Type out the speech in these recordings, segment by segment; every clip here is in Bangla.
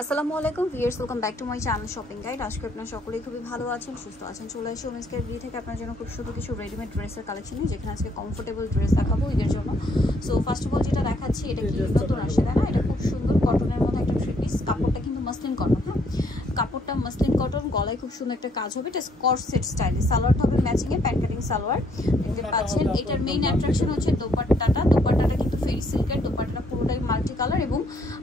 আসসালামু আলাইকুম viewers, welcome back to my channel shopping guide. আজকে আপনারা সকলেই খুবই ভালো আছেন, সুস্থ আছেন। চলে আসি ওমেন্সকের ভি থেকে আপনার জন্য খুব সুন্দর কিছু রেডিমেড ড্রেসের কালেকশন, যেখানে আজকে কমফোর্টেবল ড্রেস দেখাবো ঈদের জন্য। সো ফার্স্ট অফ অল যেটা দেখাচ্ছি, এটা কি নতুন আসছে তাই না? এটা খুব সুন্দর কটনের মধ্যে একটা থ্রি পিস। কাপড়টা কিন্তু মাসলিন কটন, হ্যাঁ কাপড়টা মাসলিন কটন, গলায় খুব সুন্দর একটা কাজ হবে। এটা কর্সেট স্টাইলে, সালোয়ারটা হবে ম্যাচিং এ, প্যান্ট কাটিং সালোয়ার দেখতে পাচ্ছেন। এটার মেইন অ্যাট্রাকশন হচ্ছে দোপাট্টাটা কিন্তু ফেরি সিল্কের দোপাট্টাটা, পুরোটাই মাল্টি কালার এবং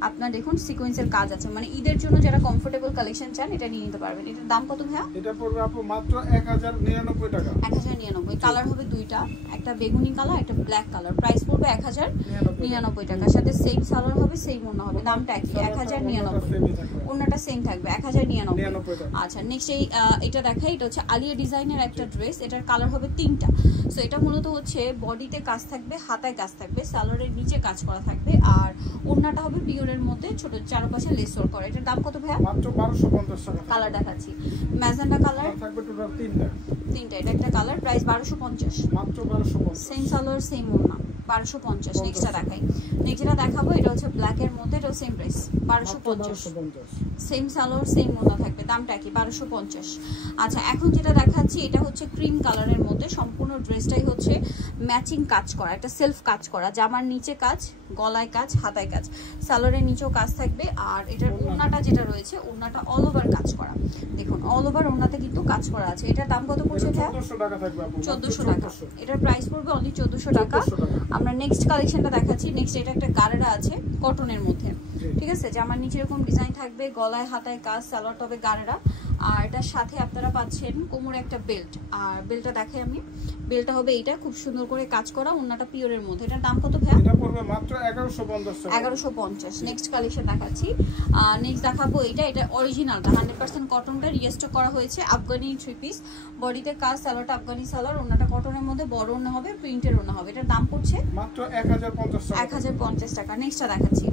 আপনার দেখুন সিকোয়েন্সের কাজ আছে। মানে ঈদের জন্য যারা কমফোর্টেবল কালেকশন চান এটা নিয়ে নিতে পারবেন। এটার দাম কত ভাইয়া? এটা পড়বে আপু মাত্র 1099 টাকা। 1099। কালার হবে দুইটা, একটা বেগুনি কালার, একটা ব্ল্যাক কালার। প্রাইস পড়বে 1099 টাকা। সাথে সেম সালোয়ার হবে, সেম ওড়না হবে, দামটা একই 1099। ওড়নাটা সেম থাকবে 1099। আচ্ছা নেক্সট এটা দেখাই, এটা হচ্ছে আলিয়া ডিজাইনের একটা ড্রেস। এটার কালার হবে তিনটা। সো এটা মূলত হচ্ছে বডিতে কাজ থাকবে, হাতায় কাজ থাকবে, সালোয়ারের নিচে কাজ করা থাকবে, আর ওড়নাটা হবে পিওরের মধ্যে ছোট চারপাশে লেস ওয়ার্ক করা। এটার দাম কত ভাইয়া? মাত্র 1250 টাকা। কালার দেখাচ্ছি, ম্যাজেন্টা কালার থাকবে টোটাল তিনটা। এটা একটা কালার, প্রাইস 1250 মাত্র 1250। সেম সালোয়ার সেম ওড়না 1250। নেক্সটটা দেখাই, নেক্সটটা দেখাবো, এটা হচ্ছে ব্ল্যাক এর মধ্যে, এটাও same price 1250। Same salwar same ওড়না থাকবে, দামটা কি 1250। আচ্ছা এখন যেটা দেখাচ্ছি, এটা হচ্ছে ক্রিম কালারের মধ্যে, সম্পূর্ণ ড্রেসটাই হচ্ছে ম্যাচিং কাজ করা, একটা সেলফ কাজ করা, জামার নিচে কাজ, গলায় কাজ, হাতায় কাজ, সালোয়ারের নিচেও কাজ থাকবে। আর এটার ওড়নাটা যেটা রয়েছে, ওড়নাটা অল ওভার কাজ করা, দেখুন অল ওভার ওড়নাতে কিন্তু কাজ করা আছে। এটার দাম কত পড়ছে? 1400 টাকা থাকবে আপু। 1400 টাকা। এটার প্রাইস পড়বে অনলি 1400 টাকা। আমরা নেক্সট কালেকশনটা দেখাচ্ছি। নেক্সট এটা একটা গারারা আছে কটনের মধ্যে, ঠিক আছে, জামার নিচে এরকম ডিজাইন থাকবে, গলায় হাতায় কাজ, সালোয়ারটা হবে গারারা, আর এটার সাথে আপনারা পাচ্ছেন কোমরে একটা বেল্ট। আর বেল্টটা দেখাই আমি, বেল্টটা হবে এইটা, খুব সুন্দর করে কাজ করা, ওন্নাটা পিওরের মধ্যে। এটার দাম কত ভাইয়া? এটা পড়বে মাত্র 1150 টাকা। 1150। নেক্সট কালেকশন দেখাচ্ছি। নেক্সট দেখাবো এটা অরিজিনালটা 100% কটনটা রিস্টক করা হয়েছে, আফগানি থ্রি পিস, বডিতে কাজ, সালোয়ারটা আফগানি সালোয়ার, ওন্নাটা কটনের মধ্যে, বড় ওন্না হবে, প্রিন্টের ওন্না হবে। এটার দাম পড়ছে মাত্র 1050 টাকা। 1050 টাকা। নেক্সটটা দেখাচ্ছি।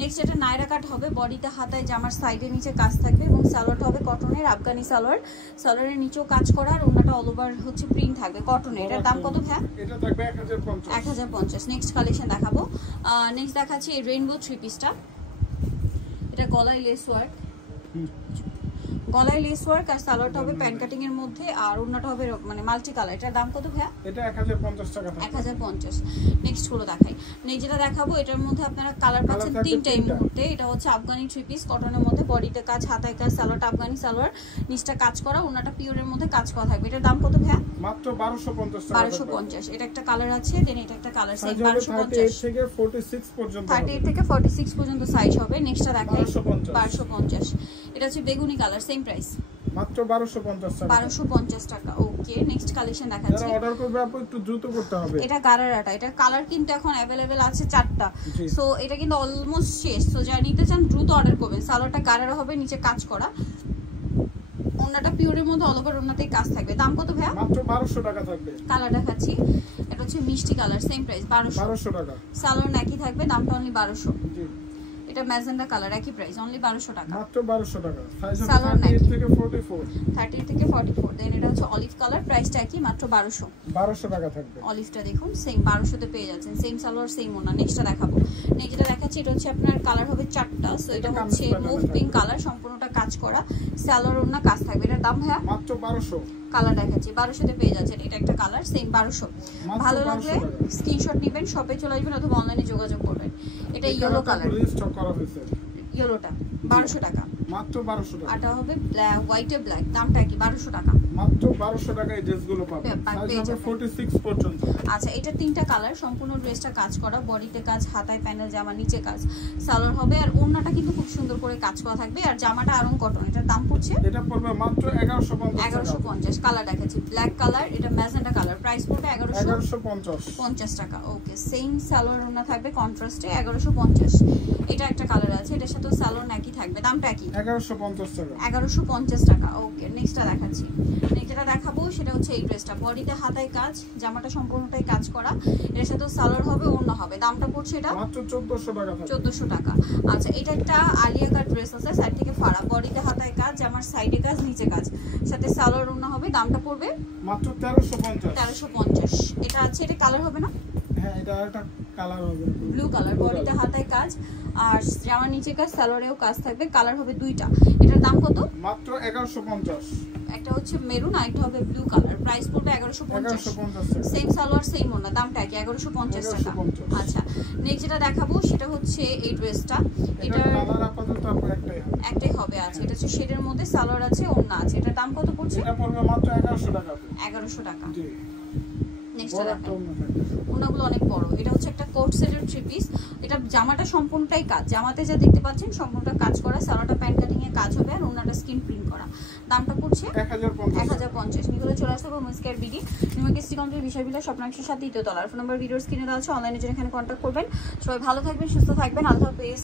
নেক্সট এটা নায়রা কাট হবে, বডিতে হাতায় জামার সাইডের নিচে কাজ থাকবে এবং সালোয়ারটা হবে কটনের আফগানি সালোয়ার, সালোয়ারের নিচেও কাজ করা, আর ওন্নাটা অল ওভার হচ্ছে প্রিন্ট থাকবে কটনের। এটার দাম কত ভাইয়া? এটা থাকবে 1050। 1050। নেক্সট কালেকশন দেখাবো। নেক্সট দেখাচ্ছি এই রেইনবো থ্রি পিসটা। এটা গলায় লেস ওয়ার্ক, গলায় লেস ওয়ার্ক, আর সালোয়ারটা হবে প্যান্ট কাটিং এর মধ্যে, আর ওড়নাটা হবে মানে মাল্টি কালার। এটার দাম কত ভাইয়া? এটা 1050 টাকা থাকবে। 1050। নেক্সট গুলো দেখাই। নেক্সট যেটা দেখাবো, এটার মধ্যে আপনারা কালার পাচ্ছেন তিনটা এই মুহূর্তে। এটা হচ্ছে আফগানি থ্রি পিস কটনের মধ্যে, বডিতে কাজ, হাতায় কাজ, সালোয়ারটা আফগানি সালোয়ার, নিচটা কাজ করা, ওড়নাটা পিওরের মধ্যে কাজ করা থাকবে। এটার দাম কত ভাইয়া? মাত্র 1250 টাকা। 1250। এটা একটা কালার আছে, দেন এটা একটা কালার, সেম 1250 থেকে 46 পর্যন্ত। 38 থেকে 46 পর্যন্ত সাইজ হবে। নেক্সটটা দেখাই 1250। এটা হচ্ছে বেগুনি কালার, সেম প্রাইস মাত্র 1250 টাকা। 1250 টাকা। ওকে নেক্সট কালেকশন দেখাচ্ছি। যারা অর্ডার করবে আপু একটু দ্রুত করতে হবে। এটা গারারাটা, এটা কালার কিন্তু এখন अवेलेबल আছে 4টা। সো এটা কিন্তু অলমোস্ট শেষ। সো যারা নিতে চান দ্রুত অর্ডার করবেন। সালোয়ারটা গারারা হবে, নিচে কাজ করা, ওন্নাটা পিওরের মধ্যে, অল ওভার ওন্নাতেই কাজ থাকবে। দাম কত ভাইয়া? মাত্র 1200 টাকা থাকবে। কালার দেখাচ্ছি, এটা হচ্ছে মিষ্টি কালার, সেম প্রাইস 1200 টাকা। সালোয়ার একই থাকবে, দামটা অনলি 1200। জি এটা ম্যাজেন্টা কালার, একই প্রাইস অনলি 1200 টাকা। মাত্র 1200 টাকা। সাইজ হবে সালোয়ার 38 থেকে 44। 30 থেকে 44। দেন এটা হচ্ছে অলিভ কালার, প্রাইসটা একই, মাত্র 1200 টাকা থাকবে। অলিভটা দেখুন সেম 1200 তে পেয়ে যাচ্ছেন, সেম সালোয়ার সেম ওনা। নেক্সটটা দেখাবো। নেক্সট যেটা দেখাচ্ছি, এটা হচ্ছে আপনার কালার হবে 4টা। সো এটা হচ্ছে মুভ পিঙ্ক কালার, সম্পূর্ণটা কাজ করা, সালোয়ার ওনা কাজ থাকবে। এটার দাম ভাইয়া? মাত্র 1200। কালার দেখাচ্ছি 1200 তে পেয়ে যাচ্ছেন। এটা একটা কালার, সেম 1200। ভালো লাগলে স্ক্রিনশট নেবেন, শপে চলে আসবেন অথবা অনলাইনে যোগাযোগ করবেন। এটা ইয়েলো কালার, স্টক করা হয়েছে। ইয়েলোটা 1200 টাকা। মাত্র 1200 টাকা। এটা হবে হোয়াইট এ ব্ল্যাক, দামটা কি 1200 টাকা। মাত্র 1200 টাকায় এই ড্রেসগুলো পাবেন। সাইজ হবে 46 পর্যন্ত। আচ্ছা এটা তিনটা কালার, সম্পূর্ণ ড্রেসটা কাজ করা, বডিতে কাজ, হাতায় প্যানেল, জামা নিচে কাজ, সালোয়ার হবে, আর ওড়নাটা কিন্তু খুব সুন্দর করে কাজ করা থাকবে, আর জামাটা আরং কটন। এটার দাম পড়ছে এটা পড়বে মাত্র 1150 টাকা। 1150। কালার দেখাচ্ছি ব্ল্যাক কালার, এটা ম্যাজেন্টা কালার, প্রাইস পড়বে 1150 টাকা। ওকে সেম সালোয়ার ওড়না থাকবে কন্ট্রাস্টে 1150। এটা একটা কালার আছে, এটার সাথে সালোয়ার একই থাকবে, দামটা একই 1150 টাকা। 1150 টাকা। ওকে নেক্সটটা দেখাচ্ছি। যেটা দেখাবো সেটা হচ্ছে এই ড্রেসটা, বডিতে হাতায় কাজ, জামাটা সম্পূর্ণটাই কাজ করা, এর সাথে সালোয়ার হবে, ওড়না হবে, দামটা পড়ছে এটা মাত্র 1400 টাকা। 1400 টাকা। আচ্ছা এটা একটা আলিয়া কাট ড্রেস আছে, সাইড থেকে ফাড়া, বডিতে হাতায় কাজ, জামার সাইডে কাজ, নিচে কাজ, সাথে সালোয়ার ওড়না হবে, দামটা পড়বে মাত্র 1350। 1350। এটা আছে, এটা কালার হবে না? হ্যাঁ এটা একটা কালার হবে ব্লু কালার, বডিতে হাতায় কাজ আর জামার নিচে কাজ, সালোয়ারেও কাজ থাকবে। কালার হবে দুইটা। এটার দাম কত? মাত্র 1150। একটা হচ্ছে মেরুন আর একটা হবে ব্লু কালার। প্রাইস পড়বে 1150। সেম সালোয়ার সেম ওড়না, দামটা কি? 1150 টাকা। আচ্ছা নেক্সট যেটা দেখাবো সেটা হচ্ছে এই ড্রেসটা। এটার কালার আপাতত একটাই হবে। আচ্ছা এটা হচ্ছে শেডের মধ্যে, সালোয়ার আছে, ওড়না আছে। এটার দাম কত পড়ছে? এটা পড়বে মাত্র 1100 টাকা। 1100 টাকা। জি নেক্সট ওনাগুলো অনেক বড়। এটা হচ্ছে একটা কোট সেটের থ্রি পিস। এটা জামাটা সম্পূর্ণটাই কাজ, জামাতে যা দেখতে পাচ্ছেন সম্পূর্ণটা কাজ করা। সালোয়ারটা প্যান্ট কাটিং এ কাজ হবে আর ওনাটা স্কিন প্রিন্ট করা। দামটা পড়ছে 1050। নিগুলো চলে আসবে মিসকের বিডি নিউমার্কেট কমপ্লিট বিষয়গুলো স্বপ্নাংশের সাথে দ্বিতীয় তলার। ফোন নাম্বার ভিডিওর স্ক্রিনে দেওয়া আছে, অনলাইনে জন্য এখানে কন্ট্যাক্ট করবেন। সবাই ভালো থাকবেন, সুস্থ থাকবেন, আল্লাহ হাফেজ।